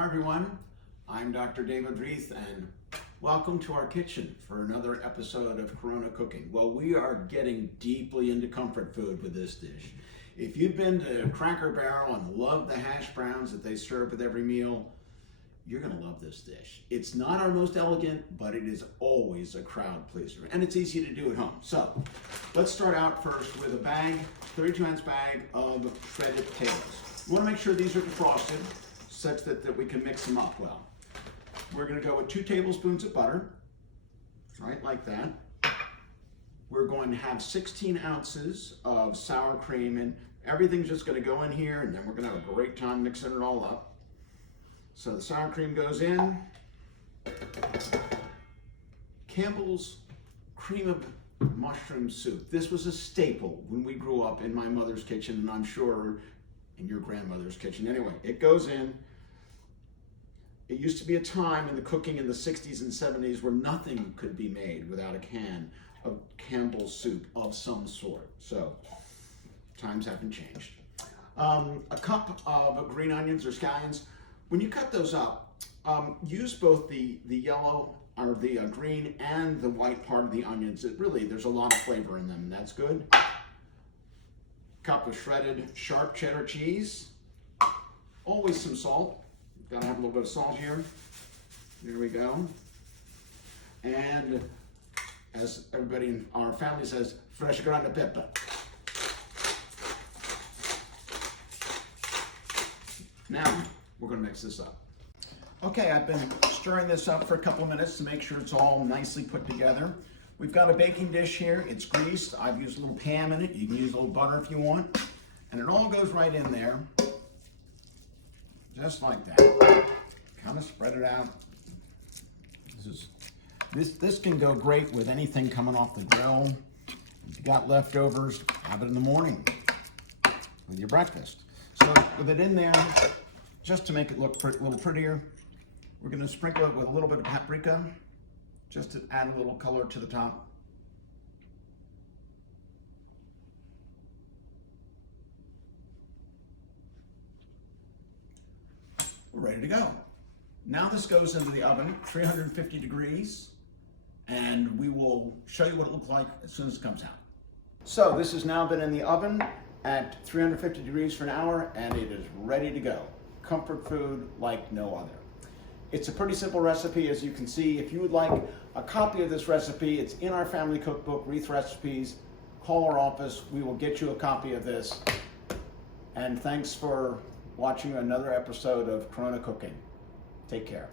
Hi everyone, I'm Dr. David Reath and welcome to our kitchen for another episode of Carona Cooking. Well, we are getting deeply into comfort food with this dish. If you've been to Cracker Barrel and love the hash browns that they serve with every meal, you're gonna love this dish. It's not our most elegant, but it is always a crowd pleaser, and it's easy to do at home. So let's start out first with a bag, 32-ounce bag of shredded potatoes. You wanna make sure these are defrosted, such that we can mix them up well. We're gonna go with 2 tablespoons of butter, right, like that. We're going to have 16 ounces of sour cream, and everything's just gonna go in here, and then we're gonna have a great time mixing it all up. So the sour cream goes in. Campbell's cream of mushroom soup. This was a staple when we grew up in my mother's kitchen, and I'm sure in your grandmother's kitchen. Anyway, it goes in. It used to be a time in the cooking in the 60s and 70s where nothing could be made without a can of Campbell's soup of some sort. So times haven't changed. A cup of green onions or scallions. When you cut those up, use both the yellow or the green and the white part of the onions. There's a lot of flavor in them, and that's good. Cup of shredded sharp cheddar cheese. Always some salt. Gotta have a little bit of salt here. There we go. And as everybody in our family says, fresh grana pepper. Now, we're gonna mix this up. Okay, I've been stirring this up for a couple of minutes to make sure it's all nicely put together. We've got a baking dish here. It's greased. I've used a little Pam in it. You can use a little butter if you want. And it all goes right in there, just like that. Kind of spread it out. This can go great with anything coming off the grill. If you got leftovers, have it in the morning with your breakfast. So with it in there, just to make it look a little prettier, we're going to sprinkle it with a little bit of paprika, just to add a little color to the top. We're ready to go. Now this goes into the oven, 350 degrees, and we will show you what it looks like as soon as it comes out. So this has now been in the oven at 350 degrees for an hour, and it is ready to go. Comfort food like no other. It's a pretty simple recipe, as you can see. If you would like a copy of this recipe, it's in our family cookbook, Reath Recipes. Call our office, we will get you a copy of this. And thanks for watching another episode of Carona Cooking. Take care.